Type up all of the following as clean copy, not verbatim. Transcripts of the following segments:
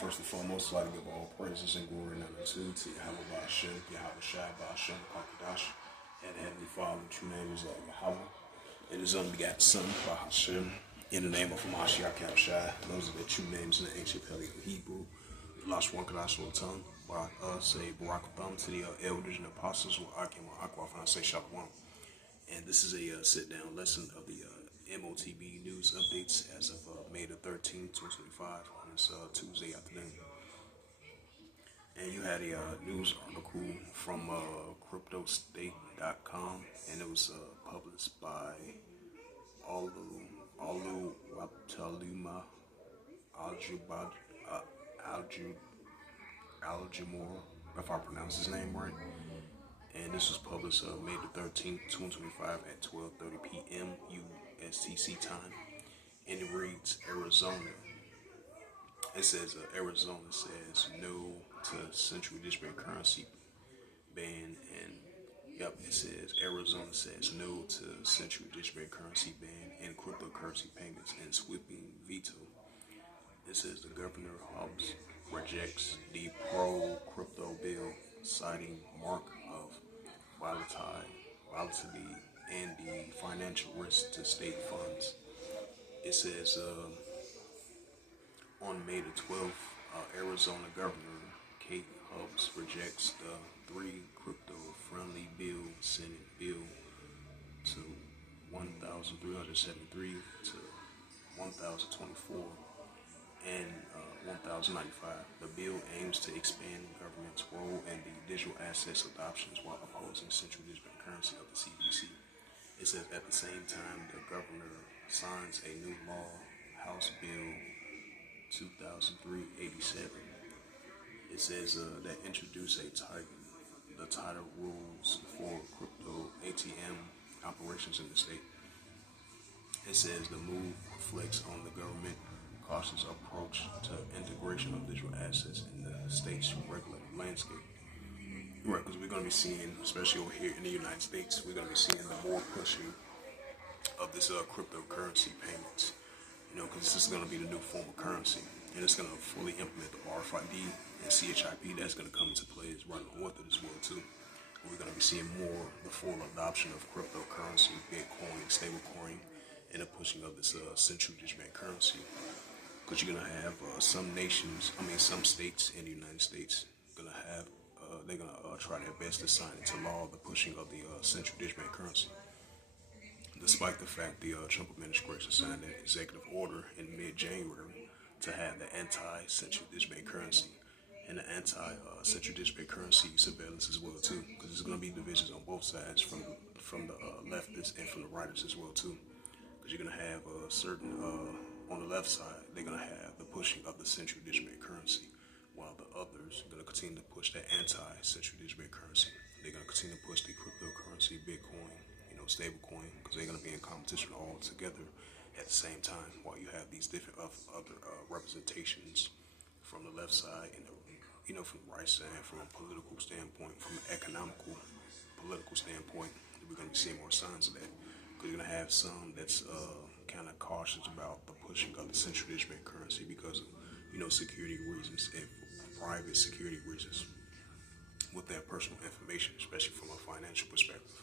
First and foremost, I'd like to give all praises and glory and honor to Yahweh Ba'ashem, Yahweh Shai Ba'ashem, Kakadash, and Heavenly Father. The true name is Yahweh, and His only begotten Son, Ba'ashem, in the name of Mashiach Shai. Those are the true names in the ancient Paleo Hebrew. Last one Kadash will tongue. Say Barak Thumb to the elders and apostles who are Akim or Aquaf, and I say Shalom. And this is a sit-down lesson of the M.O.T.B news updates as of May the 13th, 2025 on this Tuesday afternoon. And you had a news article from cryptostate.com, and it was published by Alu Waptaluma Aljumor, if I pronounce his name right. And this was published May the 13th, 2025 at 12:30 p.m. USTC time. And it reads, Arizona. It says, Arizona says no to central digital currency ban. And, yep, it says Arizona says no to central digital currency ban and cryptocurrency payments and sweeping veto. It says the governor Hobbs rejects the pro-crypto bill, citing mark of volatility and the financial risk to state funds. It says on May the 12th, Arizona Governor Kate Hobbs rejects the 3 crypto-friendly bill, Senate Bill to 1,373 to 1,024 and 1,095. The bill aims to expand government's role in the digital assets adoptions while opposing central digital currency of the CBC. It says at the same time, the governor signs a new law, House Bill 2003-87. It says that introduce the tighter rules for crypto ATM operations in the state. It says the move reflects on the government cautious approach to integration of digital assets in the state's regulated landscape. Right, because we're going to be seeing, especially over here in the United States, we're going to be seeing the more pushing of this cryptocurrency payments. You know, because this is going to be the new form of currency, and it's going to fully implement the RFID and CHIP that's going to come into play is right on with it as well too. And we're going to be seeing more the full adoption of cryptocurrency, Bitcoin, stablecoin, and the pushing of this central digital currency. Because you're gonna have some states in the United States they're gonna try their best to sign into law the pushing of the central digital currency. Despite the fact the Trump administration signed an executive order in mid-January to have the anti-central digital currency and the anti-central digital currency surveillance as well too. Because there's gonna be divisions on both sides from the leftists and from the righters as well too. Because you're gonna have certain on the left side, they're going to have the pushing of the central digital currency, while the others are going to continue to push the anti-central digital currency. They're going to continue to push the cryptocurrency, Bitcoin, stablecoin, because they're going to be in competition all together at the same time, while you have these different other representations from the left side and from the right side, from a political standpoint, from an economical, political standpoint. We're going to be seeing more signs of that, because you're going to have some that's kind of cautious about the pushing of the central digital currency because of security reasons and private security reasons with their personal information, especially from a financial perspective.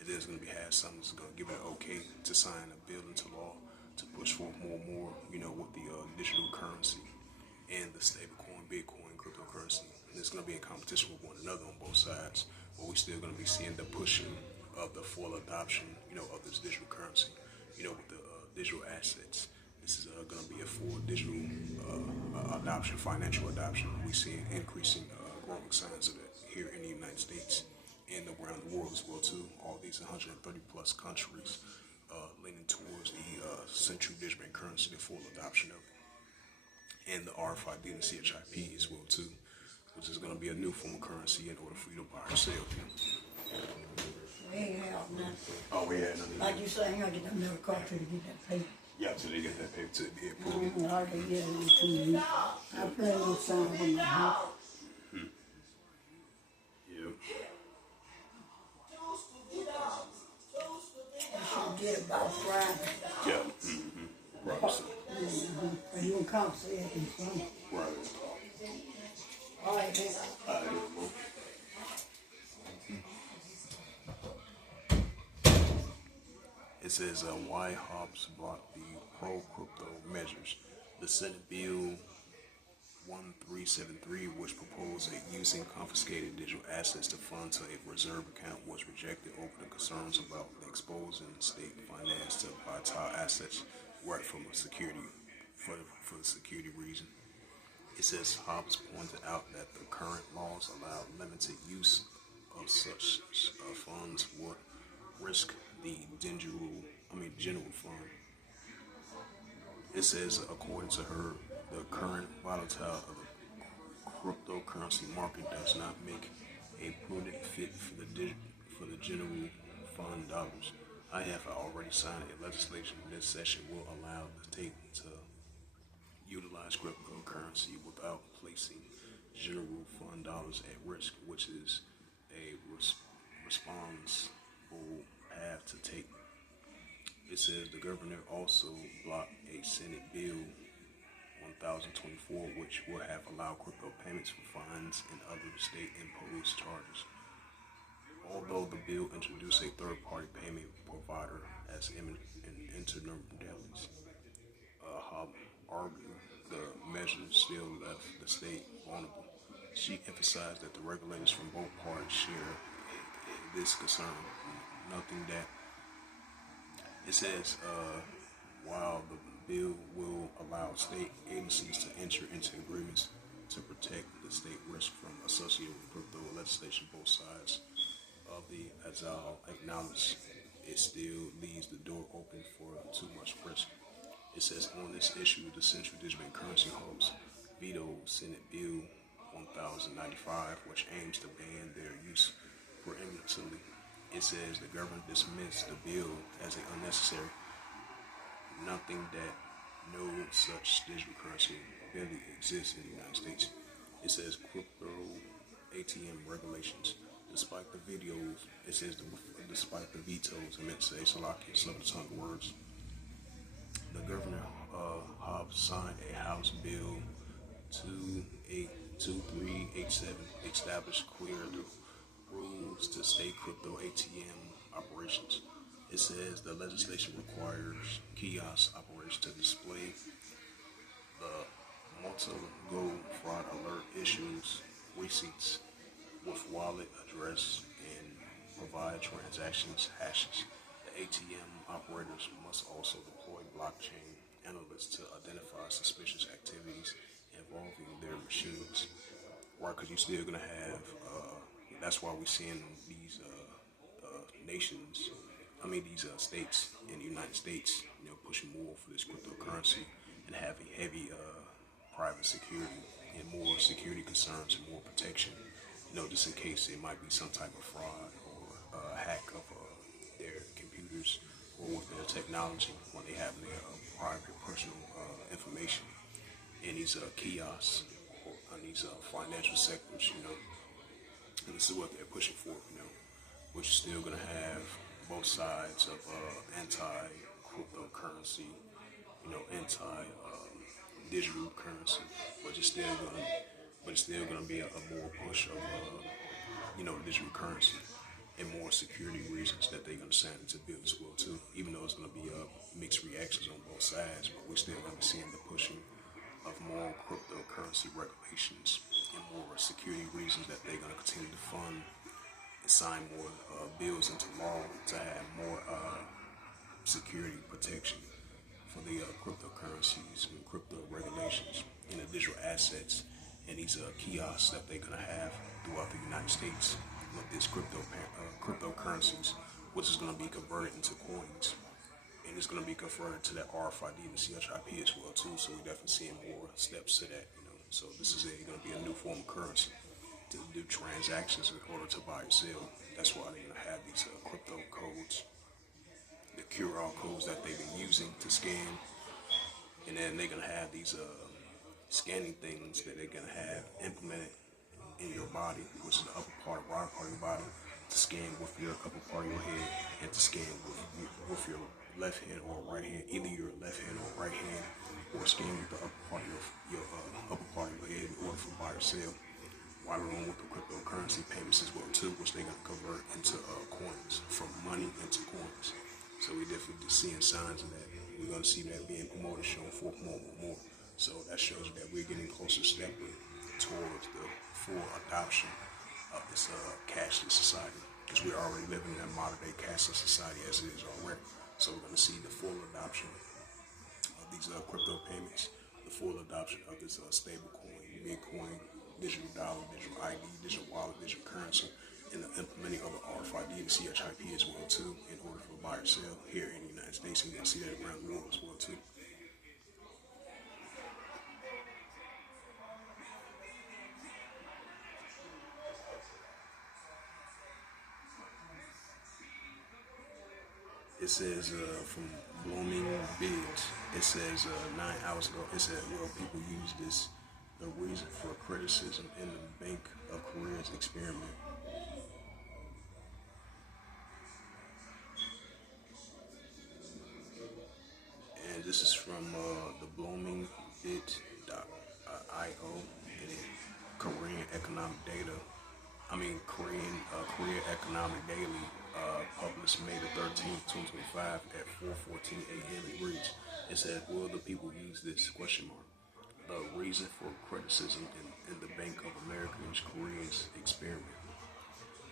And there's going to be some that's going to give it an okay to sign a bill into law to push for more with the digital currency and the stablecoin, Bitcoin, cryptocurrency. And it's going to be in competition with one another on both sides, but we're still going to be seeing the pushing of the full adoption of this digital currency with the digital assets. This is going to be a full digital adoption, financial adoption. We're seeing increasing growing signs of it here in the United States and around the world as well too. All these 130 plus countries leaning towards the central digital currency, the full adoption of it, and the RFID and the CHIP as well too, which is going to be a new form of currency in order for you to buy or sell. We ain't have nothing. Oh, we had nothing. Like you say, I gotta get another car to get that paper. Yeah, till they get that paper to be approved. I already get it to me. I play with some of my house. Yeah. I should get it by Friday. Yeah. Mm-hmm. Right. And you gonna come see it and some. Right. It says why Hobbs blocked the pro-crypto measures. The Senate Bill 1373, which proposed using confiscated digital assets to fund to a reserve account, was rejected over the concerns about exposing state finance to volatile assets right from a security for the security reason. It says Hobbs pointed out that the current laws allow limited use of such funds would risk the general fund. It says, according to her, the current volatile of the cryptocurrency market does not make a prudent fit for the general fund dollars. I have already signed a legislation this session will allow the state to utilize cryptocurrency without placing general fund dollars at risk, which is a responsible path to take. It says the governor also blocked a Senate Bill 1024, which will have allowed crypto payments for fines and other state-imposed charges. Although the bill introduced a third-party payment provider as an intermediaries, Hobbs argued the measure still left the state vulnerable. She emphasized that the regulators from both parties share this concern. Nothing that it says, while the bill will allow state agencies to enter into agreements to protect the state risk from associated with crypto legislation, both sides of the aisle acknowledge it still leaves the door open for too much risk. It says on this issue, the Central Digital Currency Hosts vetoed Senate Bill 1095, which aims to ban their use permanently. It says the government dismissed the bill as unnecessary, nothing that no such digital currency barely exists in the United States. It says crypto ATM regulations. Despite the videos, it says despite the vetoes, I meant to say Salaki, slip the tongue words. The governor Hobbs signed a House Bill 2387, established clear the rules to state crypto ATM operations. It says the legislation requires kiosk operators to display the M.O.T.B fraud alert issues receipts with wallet address and provide transactions hashes. The ATM operators must also deploy blockchain analysts to identify suspicious activities involving their machines. Right, because you're still going to have, that's why we're seeing these these states in the United States, pushing more for this cryptocurrency and having heavy private security and more security concerns and more protection. Just in case it might be some type of fraud or hack of their computers or with their technology when they have their private personal information in these kiosks or on these financial sectors, and this is what they're pushing for, which is still going to have both sides of anti-cryptocurrency, anti-digital currency, but it's still going to be a more push of digital currency and more security reasons that they're going to send into bill as well too. Even though it's going to be mixed reactions on both sides, but we're still going to be seeing the pushing of more cryptocurrency regulations and more security reasons that they're going to continue to fund and sign more bills into law to have more security protection for the cryptocurrencies and crypto regulations and the digital assets and these kiosks that they're going to have throughout the United States with these cryptocurrencies, which is going to be converted into coins. And it's going to be converted to that RFID and the CHIP as well too. So we're definitely seeing more steps to that. So this is going to be a new form of currency to do transactions in order to buy and sell. That's why they're going to have these crypto codes, the QR codes that they've been using to scan, and then they're going to have these scanning things that they're going to have implemented in your body, which is the upper part, right part of your body, to scan with your upper part of your head and to scan with your left hand or right hand, either your left hand or right hand, or scan with the upper part of your upper part of your head in order for buy or sell. right along with the cryptocurrency payments as well too, which they're gonna convert into coins, from money into coins. So we definitely seeing signs of that. We're gonna see that being promoted, shown forth more and more. So that shows that we're getting closer stepping towards the full adoption of this cashless society, because we're already living in a modern day cashless society as it is already. So we're gonna see the full adoption of these crypto payments, the full adoption of this stable coin, Bitcoin, digital dollar, digital ID, digital wallet, digital currency, and the implementing of the RFID and CHIP as well too, in order for buy or sell here in the United States. And we're gonna see that around the world as well too. It says from Blooming Bids, it says 9 hours ago, it said, well, people use this, the reason for criticism in the Bank of Korea's experiment. And this is from the Blooming Bid.io, and it, Korean economic data. Korea Economic Daily, published May the 13th, 2025 at 4:14 a.m. It reads, it said, will the people use this, question mark, the reason for criticism in the Bank of America's Korea's experiment.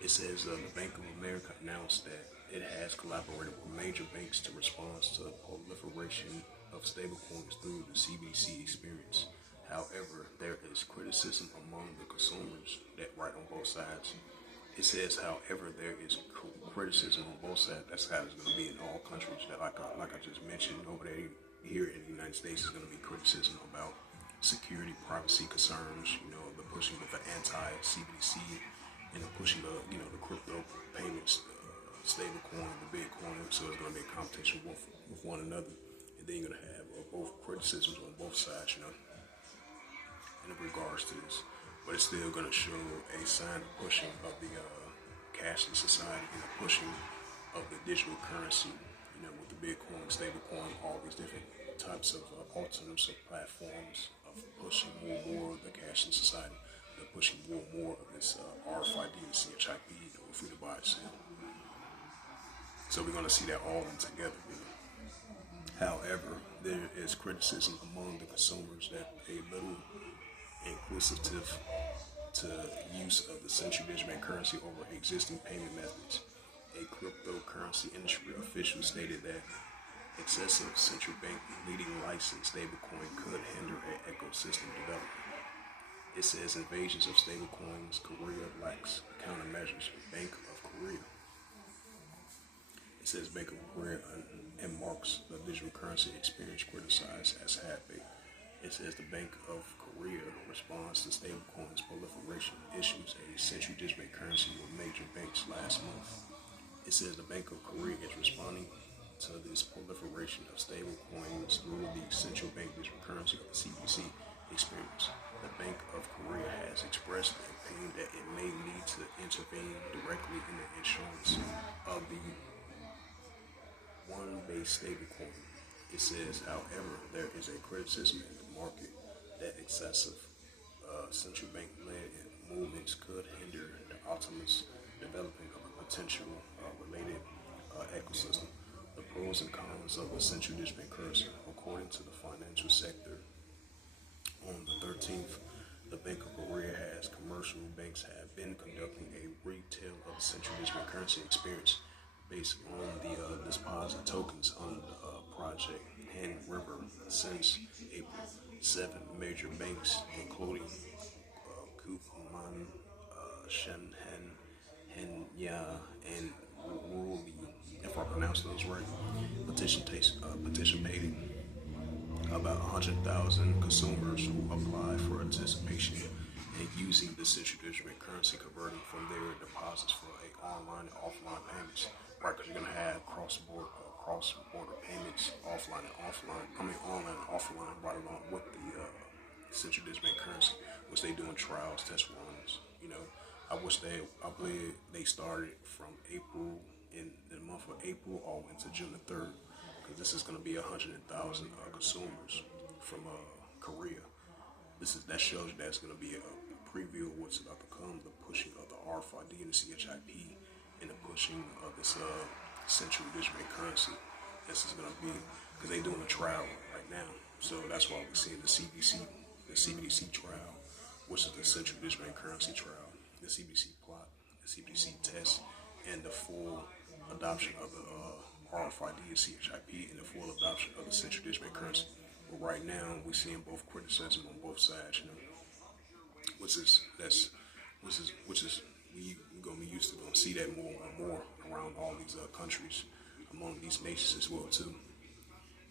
It says the Bank of America announced that it has collaborated with major banks to respond to the proliferation of stablecoins through the CBDC experience. However, there is criticism among the consumers that write on both sides. It says, however, there is criticism on both sides. That's how it's going to be in all countries. That, like I just mentioned, over there here in the United States, is going to be criticism about security, privacy concerns. The pushing of the anti-CBDC, and the pushing of the crypto payments, stable coin, the Bitcoin. So it's going to be a competition with one another, and then you're going to have both criticisms on both sides. In regards to this, but it's still going to show a sign of pushing of the cashless society and the pushing of the digital currency, with the Bitcoin, stablecoin, all these different types of alternatives of platforms of pushing more and more of the cashless society. They're pushing more and more of this RFID and CHIP, free to buy and sell. So we're going to see that all in together. However, there is criticism among the consumers that a little inclusive to use of the central digital currency over existing payment methods. A cryptocurrency industry official stated that excessive central bank leading license stablecoin could hinder an ecosystem development. It says invasions of stablecoins, Korea lacks countermeasures. Bank of Korea. It says Bank of Korea and marks the digital currency experience criticized as happy. It says the Bank of Korea responds to stablecoins proliferation, issues a central digital currency with major banks last month. It says the Bank of Korea is responding to this proliferation of stablecoins through the central bank digital currency of the CBDC experience. The Bank of Korea has expressed the opinion that it may need to intervene directly in the issuance of the one-based stablecoin. It says, however, there is a criticism in the market that excessive central bank-led movements could hinder the optimal development of a potential related ecosystem. The pros and cons of a central digital currency, according to the financial sector. On the 13th, the Bank of Korea has commercial banks have been conducting a retail of central digital currency experience based on the deposit tokens on the project Hen River since April. 7 major banks, including Koopman, Shenhen, Henya, and Wooly, if I pronounce those right, participating. About 100,000 consumers who apply for participation in using the central digital currency, converting from their deposits for online and offline payments. Right, because you're going to have cross-border payments, online and offline, right along with the central digital currency, which they doing trials, test runs. I believe they started from April, in the month of April, all the way into June the 3rd, because this is going to be 100,000 consumers from Korea. That shows you that's going to be a preview of what's about to come, the pushing of the RFID and the CHIP, and the pushing of this central digital currency. This is going to be, because they're doing a trial right now. So that's why we're seeing the CBDC trial, which is the central digital currency trial, the CBDC plot, the CBDC test, and the full adoption of the RFID and CHIP, and the full adoption of the central digital currency. But right now, we're seeing both criticism on both sides, which is we're gonna be used to gonna see that more and more around all these countries, among these nations as well too.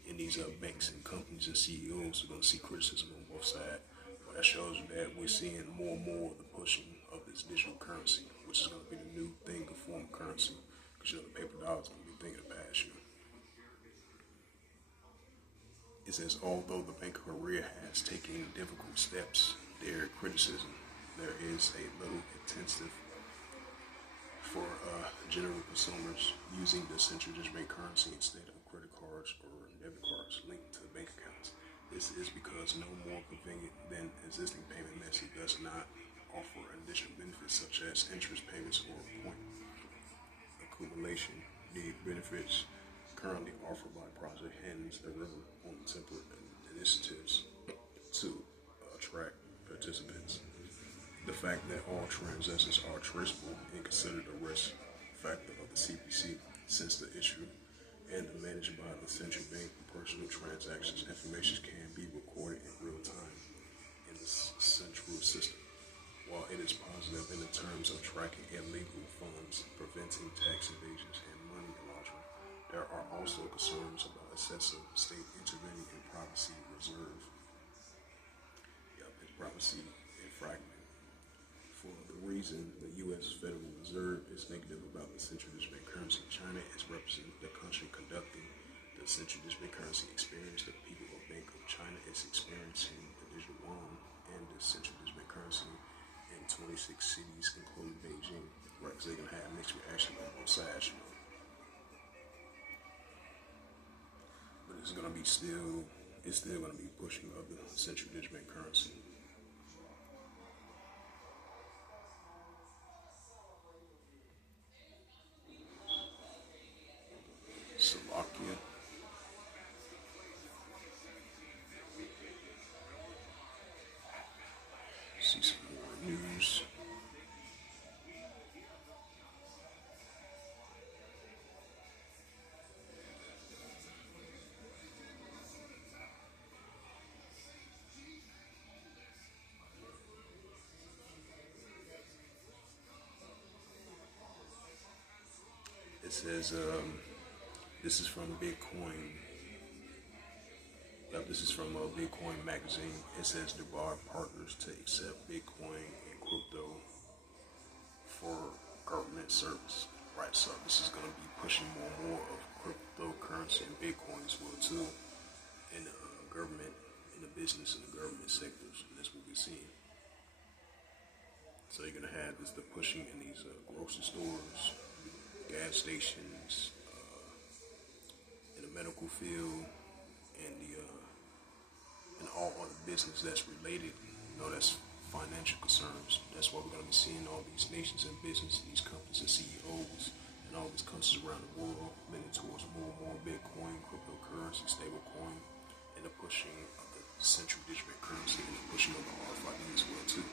And these banks and companies and CEOs are gonna see criticism on both sides. But that shows you that we're seeing more and more of the pushing of this digital currency, which is gonna be the new thing of form of currency. Because the paper dollar is gonna be a thing of the past. It says, although the Bank of Korea has taken difficult steps, their criticism, there is a little intensive for general consumers using the central digital currency instead of credit cards or debit cards linked to bank accounts. This is because no more convenient than existing payment method does not offer additional benefits such as interest payments or point accumulation. The benefits currently offered by Project Hands a river on template initiatives to attract participants. The fact that all transactions are traceable and considered a risk factor of the CBDC since the issue and managed by the central bank, personal transactions information can be recorded in real time in the central system. While it is positive in the terms of tracking illegal funds, preventing tax evasions, and money laundering, there are also concerns about excessive state intervening in privacy reserve. Privacy infringement. For the reason the U.S. Federal Reserve is negative about the central digital currency, China is representing the country conducting the central digital currency experience. The people of Bank of China is experiencing the digital yuan and the central digital currency in 26 cities, including Beijing. Right, because they're gonna have mixed reaction on both sides. But it's gonna be it's still gonna be pushing of the central digital currency. Slovakia. See some more news. It says, this is from Bitcoin. This is from Bitcoin magazine. It says Dubai partners to accept Bitcoin and crypto for government service. Right, so this is going to be pushing more and more of cryptocurrency and Bitcoin as well too in the government, in the business and the government sectors. And that's what we're seeing. So you're going to have the pushing in these grocery stores, gas stations, in the medical field, and and all other business that's related. That's financial concerns. That's why we're going to be seeing all these nations and business, these companies and CEOs, and all these countries around the world leaning towards more and more Bitcoin, cryptocurrency, stablecoin, and the pushing of the central digital currency and the pushing of the RFID as well too.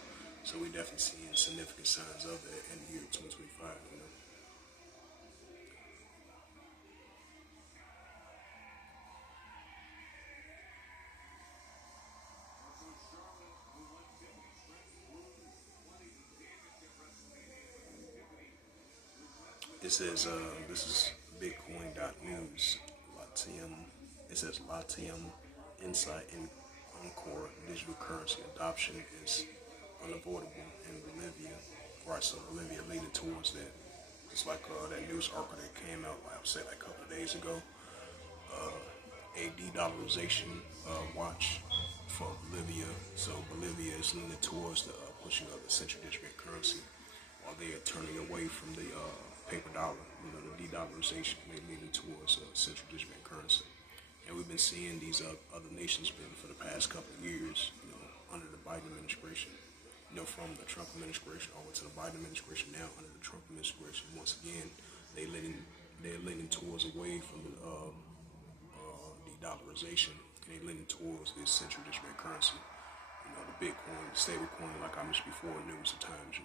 So we're definitely seeing significant signs of that in the year 2025. It says, this is Bitcoin.news. Latium. It says Latium insight in Encore digital currency adoption is unavoidable in Bolivia. Right, so Bolivia leaning towards that. Just like that news article that came out, I would say, like a couple of days ago. A de-dollarization watch for Bolivia. So Bolivia is leaning towards the pushing of the central digital currency, while they are turning away from the paper dollar. The de-dollarization, they're leaning towards central digital currency. And we've been seeing these other nations been for the past couple of years, under the Biden administration. from the Trump administration over to the Biden administration now under the Trump administration. Once again, they're leaning towards away from the dollarization, and they're leaning towards this central digital currency. The Bitcoin, the stable coin, like I mentioned before, numerous of times.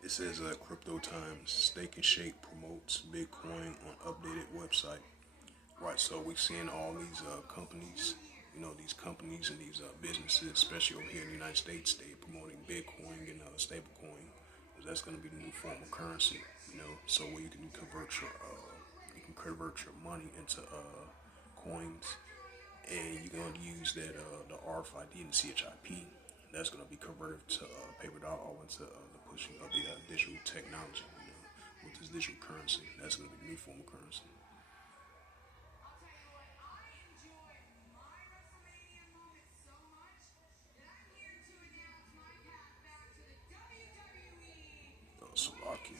It says Crypto Times, Steak and Shake promotes Bitcoin on updated website. Right, so we're seeing all these companies, these companies and these businesses, especially over here in the United States, they promoting Bitcoin and stablecoin. That's going to be the new form of currency, so where you can convert your money into coins, and you're going to use that the RFID and the CHIP. That's going to be converted to paper dollar or into the pushing of the digital technology. With this digital currency, that's going to be the new form of currency. Slovakia.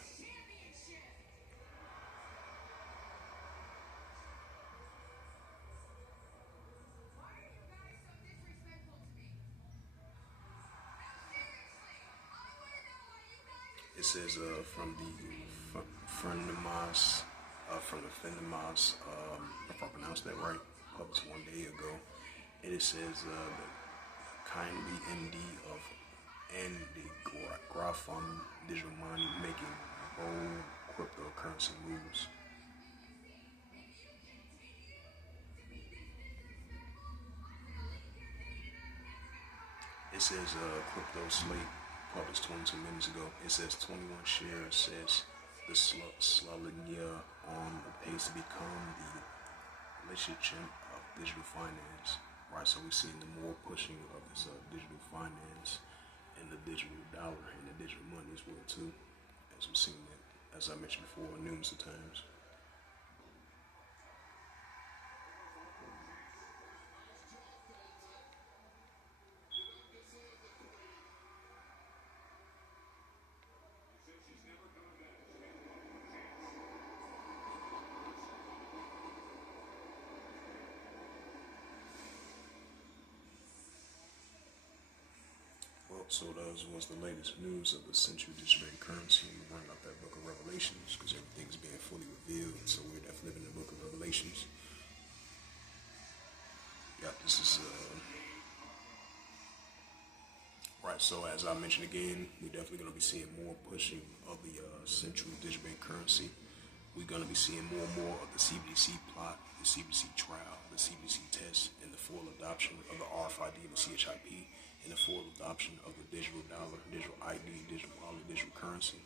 It says from the Friendemas, if I pronounced that right, published 1 day ago. And it says the kindly MD of Andy Grafam Digital Money making bold cryptocurrency moves. It says Crypto Slate published 22 minutes ago. It says 21 shares, says the Slovenia on the pace to become the legitimate of digital finance. Right, so we're seeing the more pushing of this digital finance and the digital dollar and the digital money as well too, as we've seen that, as I mentioned before, numerous of times. So those was the latest news of the central digital currency. We bring up that book of Revelations because everything's being fully revealed. So we're definitely living in the book of Revelations. Yeah, this is right. So as I mentioned again, we're definitely going to be seeing more pushing of the central digital currency. We're going to be seeing more and more of the CBDC plot, the CBDC trial, the CBDC test, and the full adoption of the RFID and the CHIP, and the full adoption of the digital dollar, digital ID, digital wallet, digital currency.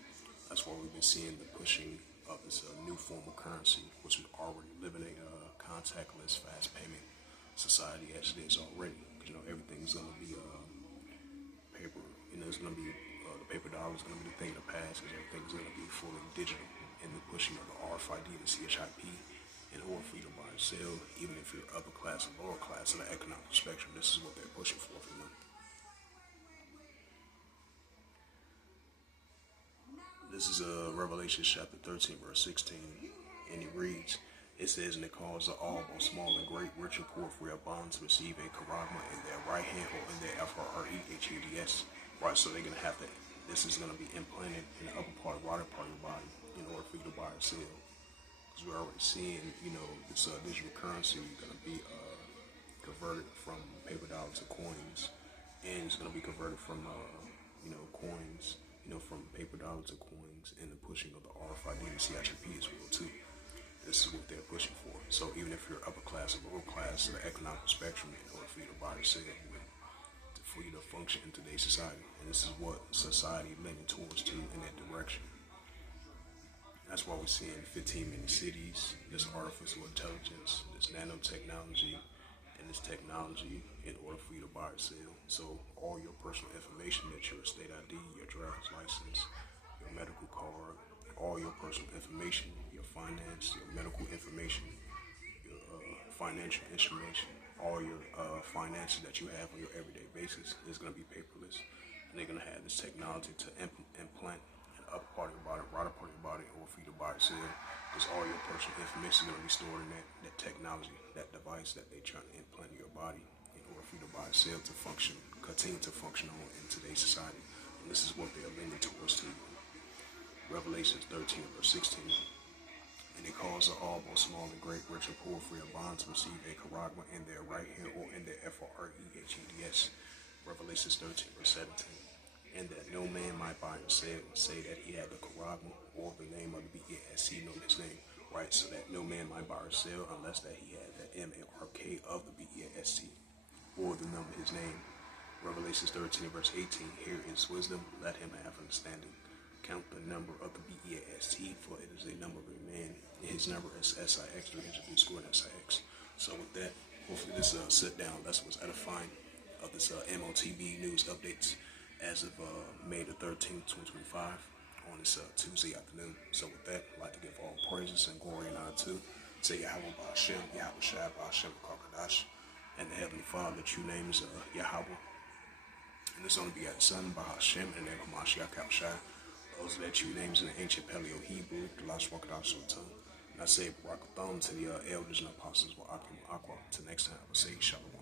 That's why we've been seeing the pushing of this new form of currency, which we already live in a contactless, fast payment society as it is already. Because everything's going to be paper. It's going to be the paper dollar is going to be the thing of the past because everything's going to be fully digital. And the pushing of the RFID and the CHIP in order for you to buy or sell, even if you're upper class or lower class of the economic spectrum, this is what they're pushing for. This is Revelation chapter 13, verse 16, and it reads, it says, and it calls the all, both small and great, rich and poor, for your bonds to receive a charagma in their right hand or in their FREHUDS. Right, so they're going to have to, this is going to be implanted in the upper part, right part of your body in order for you to buy or sell. Because we're already seeing, this digital currency going to be converted from paper dollars to coins, and it's going to be converted from, coins, from paper dollars to coins, and the pushing of the RFID and CHIP as well too. This is what they're pushing for. So even if you're upper class or lower class of the economic spectrum, in order for you to buy or sell, for you to function in today's society, and this is what society leaning towards too in that direction. That's why we're seeing 15 minute cities, this artificial intelligence, this nanotechnology, and this technology in order for you to buy or sell. So all your personal information, that your state ID, your driver's license, your medical card, all your personal information, your finance, your medical information, your financial information, all your finances that you have on your everyday basis is going to be paperless. And they're going to have this technology to implant an upper part of your body, right part of your body, or for you to buy or sell. Because all your personal information is going to be stored in that technology, that device that they're trying to implant in your body in order for you to buy or sell to function, continue to function on in today's society. And this is what they are leaning towards to you. Revelations 13, verse 16. And it calls all, both small and great, rich and poor, free or bond, to receive a charagma in their right hand or in their FREHEDS. Revelations 13, verse 17. And that no man might buy and sell and say that he had the charagma or the name of the BASC, know his name, right? So that no man might buy or sell unless that he had the MARK of the BASC or the number of his name. Revelations 13, verse 18. Here is wisdom, let him have understanding. Count the number of the BEAST, for it is a number of a man. His number is SIX, 300 squared SIX. So with that, hopefully this sit down lesson was edifying of this M.O.T.B news updates as of May the 13th, 2025 on this Tuesday afternoon. So with that, I'd like to give all praises and glory and honor to Yahweh Ba'Hashem, Yahweh Shai Ba'Hashem Kakadash, and the Heavenly Father. The true name is Yahweh. And this only begotten Son, Ba'Hashem, and the name of Mashiach Shai. Those are their true names in the ancient Paleo Hebrew, the Lash Wakadash Sultan. And I say Barakathon to the elders and apostles, Wa'akim Aqua. Till next time, I say Shalom.